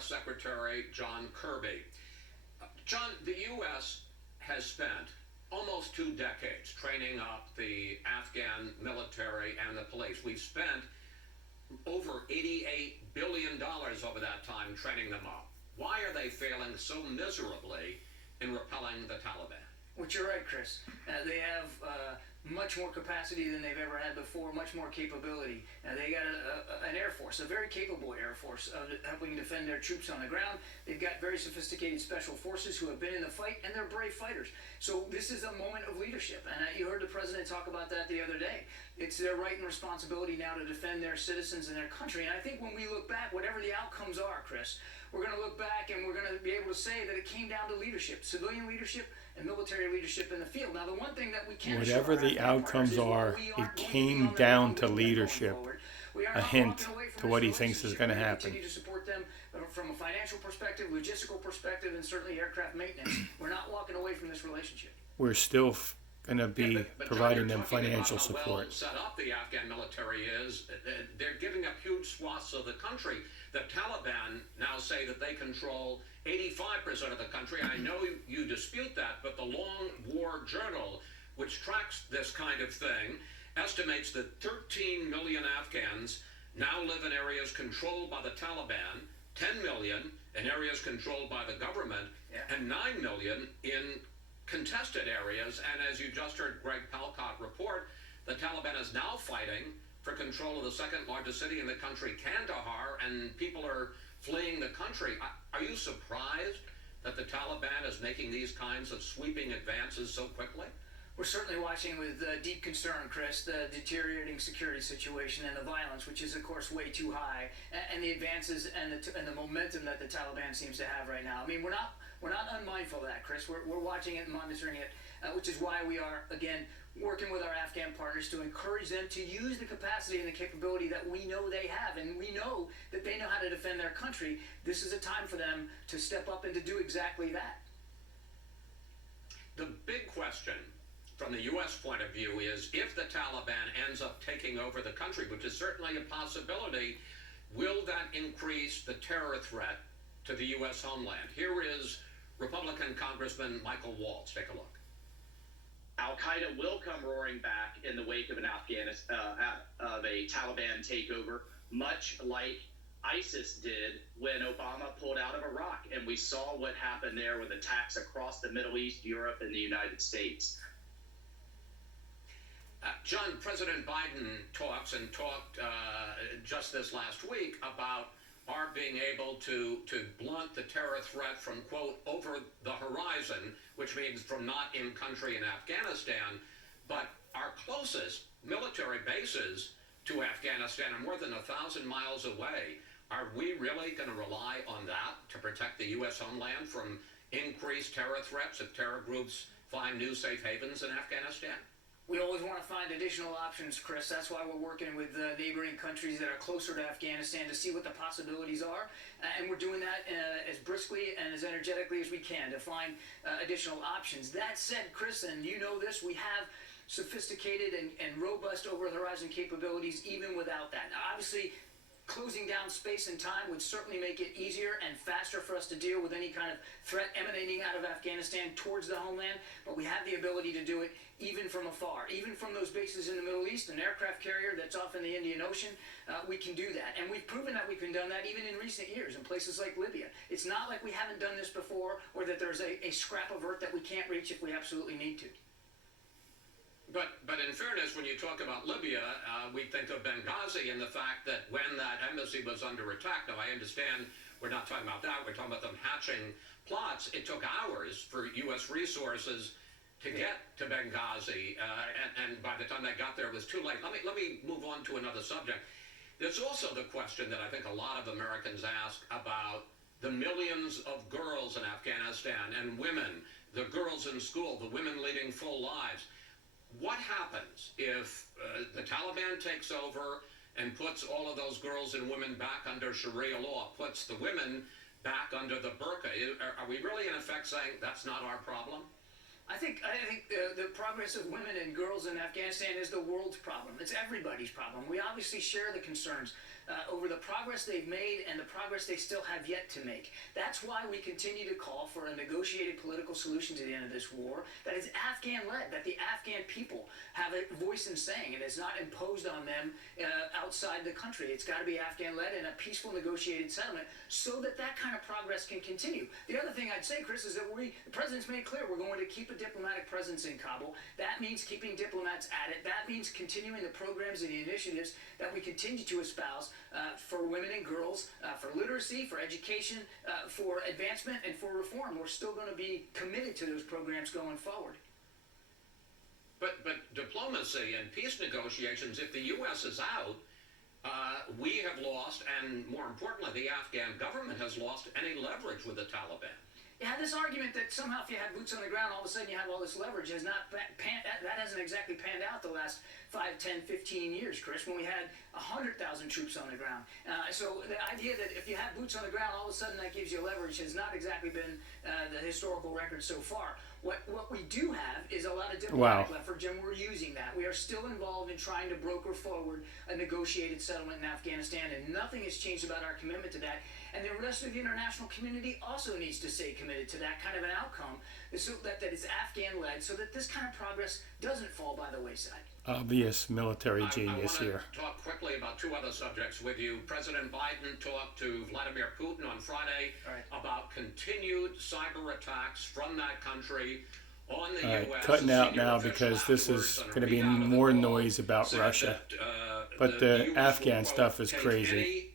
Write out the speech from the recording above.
Press Secretary John Kirby. John, the U.S. has spent almost 2 decades training up the Afghan military and the police. We've spent over $88 billion over that time training them up. Why are they failing so miserably in repelling the Taliban? Well, you're right, Chris. They have much more capacity than they've ever had before, much more capability. They got an Air Force, a very capable Air Force, helping defend their troops on the ground. They've got very sophisticated special forces who have been in the fight, and they're brave fighters. So this is a moment of leadership, and you heard the president talk about that the other day. It's their right and responsibility now to defend their citizens and their country. And I think when we look back, whatever the outcomes are, Chris, we're going to look back and we're going to be able to say that it came down to leadership, civilian leadership and military leadership in the field. Now, the one thing that we can whatever the outcomes are, it came down to leadership. A hint to what he thinks is going to happen. We continue to support them from a financial perspective, logistical perspective, and certainly aircraft maintenance. We're not walking away from this relationship. We're still going to be providing them financial how support. well set up the Afghan military is. They're giving up huge swaths of the country. The Taliban now say that they control 85% of the country. I know you dispute that, but the Long War Journal, which tracks this kind of thing, estimates that 13 million Afghans now live in areas controlled by the Taliban, 10 million in areas controlled by the government, and 9 million in contested areas. And as you just heard Greg Palcott report, the Taliban is now fighting for control of the second largest city in the country, Kandahar, and people are fleeing the country. Are you surprised that the Taliban is making these kinds of sweeping advances so quickly? We're certainly watching with deep concern, Chris, the deteriorating security situation and the violence, which is, of course, way too high, and the advances and the momentum that the Taliban seems to have right now. I mean, we're not unmindful of that, Chris. We're watching it and monitoring it, which is why we are, again, working with our Afghan partners to encourage them to use the capacity and the capability that we know they have, and we know that they know how to defend their country. This is a time for them to step up and to do exactly that. The big question from the U.S. point of view is, if the Taliban ends up taking over the country, which is certainly a possibility, will that increase the terror threat to the U.S. homeland? Here is Republican Congressman Michael Waltz. Take a look. Al-Qaeda will come roaring back in the wake of a Taliban takeover, much like ISIS did when Obama pulled out of Iraq. And we saw what happened there with attacks across the Middle East, Europe, and the United States. John, President Biden talked just this last week about our being able to blunt the terror threat from, quote, over the horizon, which means from not in country in Afghanistan, but our closest military bases to Afghanistan are more than 1,000 miles away. Are we really going to rely on that to protect the U.S. homeland from increased terror threats if terror groups find new safe havens in Afghanistan? We always want to find additional options, Chris. That's why we're working with neighboring countries that are closer to Afghanistan to see what the possibilities are. And we're doing that as briskly and as energetically as we can to find additional options. That said, Chris, and you know this, we have sophisticated and robust over-the-horizon capabilities even without that. Now, obviously, closing down space and time would certainly make it easier and faster for us to deal with any kind of threat emanating out of Afghanistan towards the homeland, but we have the ability to do it even from afar, even from those bases in the Middle East, an aircraft carrier that's off in the Indian Ocean, we can do that. And we've proven that we can do that even in recent years in places like Libya. It's not like we haven't done this before or that there's a scrap of earth that we can't reach if we absolutely need to. But in fairness, when you talk about Libya, we think of Benghazi and the fact that when that embassy was under attack, now I understand we're not talking about that, we're talking about them hatching plots. It took hours for U.S. resources to get to Benghazi, and by the time they got there, it was too late. Let me move on to another subject. There's also the question that I think a lot of Americans ask about the millions of girls in Afghanistan and women, the girls in school, the women leading full lives. What happens if the Taliban takes over and puts all of those girls and women back under Sharia law, puts the women back under the burqa? Are we really in effect saying that's not our problem? I think the progress of women and girls in Afghanistan is the world's problem. It's everybody's problem. We obviously share the concerns over the progress they've made and the progress they still have yet to make. That's why we continue to call for a negotiated political solution to the end of this war that is Afghan-led, that the Afghan people have a voice in saying, and it's not imposed on them outside the country. It's got to be Afghan-led and a peaceful negotiated settlement so that that kind of progress can continue. The other thing I'd say, Chris, is that the president's made clear we're going to keep a diplomatic presence in Kabul. That means keeping diplomats at it. That means continuing the programs and the initiatives that we continue to espouse for women and girls, for literacy, for education, for advancement, and for reform. We're still going to be committed to those programs going forward. But diplomacy and peace negotiations, if the U.S. is out, we have lost, and more importantly, the Afghan government has lost any leverage with the Taliban. Yeah, this argument that somehow if you have boots on the ground, all of a sudden you have all this leverage has not that hasn't exactly panned out the last 5, 10, 15 years, Chris, when we had 100,000 troops on the ground. So the idea that if you have boots on the ground, all of a sudden that gives you leverage has not exactly been the historical record so far. What we do have is a lot of diplomatic leverage, and we're using that. We are still involved in trying to broker forward a negotiated settlement in Afghanistan, and nothing has changed about our commitment to that. And the rest of the international community also needs to stay committed to that kind of an outcome, so that is Afghan-led, so that this kind of progress doesn't fall by the wayside. Obvious military genius here. I want to talk quickly about two other subjects with you. President Biden talked to Vladimir Putin on Friday about continued cyber attacks from that country on the U.S. Cutting out now because this is going to be more noise about Russia. But the Afghan stuff is crazy.